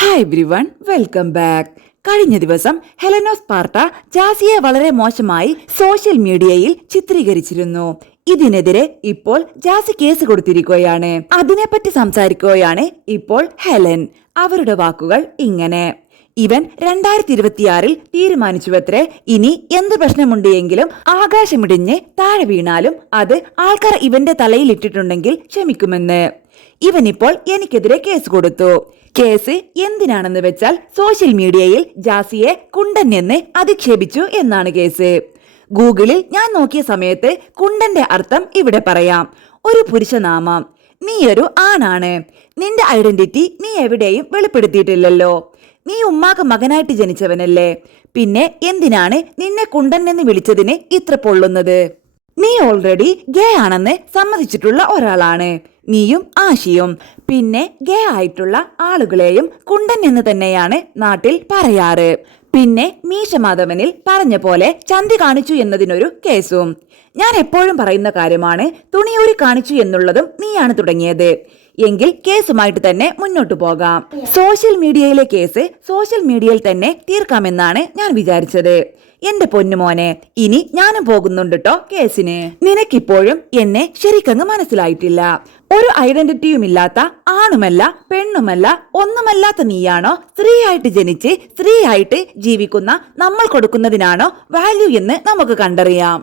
Hi everyone, welcome back. കഴിഞ്ഞ ദിവസം ഹെലനോ Sparta ജാസിയെ വളരെ മോശമായി സോഷ്യൽ മീഡിയയിൽ ചിത്രീകരിച്ചിരുന്നു. ഇതിനെതിരെ ഇപ്പോൾ ജാസി കേസ് കൊടുത്തിരിക്കുകയാണ്. അതിനെപ്പറ്റി സംസാരിക്കുകയാണ് ഇപ്പോൾ ഹെലൻ. അവരുടെ വാക്കുകൾ ഇങ്ങനെ: ഇവൻ 2026 തീരുമാനിച്ചുവത്രേ, ഇനി എന്ത് പ്രശ്നമുണ്ട് എങ്കിലും ആകാശമിടിഞ്ഞ് താഴെ വീണാലും അത് ആൾക്കാർ ഇവന്റെ തലയിൽ ഇട്ടിട്ടുണ്ടെങ്കിൽ ക്ഷമിക്കുമെന്ന്. ഇവനിപ്പോൾ എനിക്കെതിരെ കേസ് കൊടുത്തു. കേസ് എന്തിനാണെന്ന് വെച്ചാൽ സോഷ്യൽ മീഡിയയിൽ ജാസിയെ കുണ്ടൻ എന്ന് അധിക്ഷേപിച്ചു എന്നാണ് കേസ്. ഗൂഗിളിൽ ഞാൻ നോക്കിയ സമയത്ത് കുണ്ടന്റെ അർത്ഥം ഇവിടെ പറയാം: ഒരു പുരുഷനാമം. നീയൊരു ആണാണ്. നിന്റെ ഐഡന്റിറ്റി നീ എവിടെയും വെളിപ്പെടുത്തിയിട്ടില്ലല്ലോ. നീ ഉമ്മാക്ക് മകനായിട്ട് ജനിച്ചവനല്ലേ. പിന്നെ എന്തിനാണ് നിന്നെ കുണ്ടൻ എന്ന് വിളിച്ചതിന് ഇത്ര പൊള്ളുന്നത്? നീ ഓൾറെഡി ഗേ ആണെന്ന് സമ്മതിച്ചിട്ടുള്ള ഒരാളാണ് നീയും ആഷിയും. പിന്നെ ഗേ ആയിട്ടുള്ള ആളുകളെയും കുണ്ടൻ എന്ന് തന്നെയാണ് നാട്ടിൽ പറയാറ്. പിന്നെ മീശ മാധവനിൽ പറഞ്ഞ പോലെ ചന്തി കാണിച്ചു എന്നതിനൊരു കേസും. ഞാൻ എപ്പോഴും പറയുന്ന കാര്യമാണ്, തുണിയൂരി കാണിച്ചു എന്നുള്ളതും നീയാണ് തുടങ്ങിയത്. എങ്കിൽ കേസുമായിട്ട് തന്നെ മുന്നോട്ടു പോകാം. സോഷ്യൽ മീഡിയയിലെ കേസ് സോഷ്യൽ മീഡിയയിൽ തന്നെ തീർക്കാമെന്നാണ് ഞാൻ വിചാരിച്ചത്. എന്റെ പൊന്നുമോനെ, ഇനി ഞാനും പോകുന്നുണ്ട് ട്ടോ കേസിന്. നിനക്കിപ്പോഴും എന്നെ ശരിക്കങ്ങ് മനസ്സിലായിട്ടില്ല. ഒരു ഐഡന്റിറ്റിയുമില്ലാത്ത, ആണുമല്ല പെണ്ണുമല്ല ഒന്നുമല്ലാത്ത നീയാണോ സ്ത്രീയായിട്ട് ജനിച്ച് സ്ത്രീയായിട്ട് ജീവിക്കുന്ന നമ്മൾ കൊടുക്കുന്നതിനാണോ വാല്യൂ എന്ന് നമുക്ക് കണ്ടറിയാം.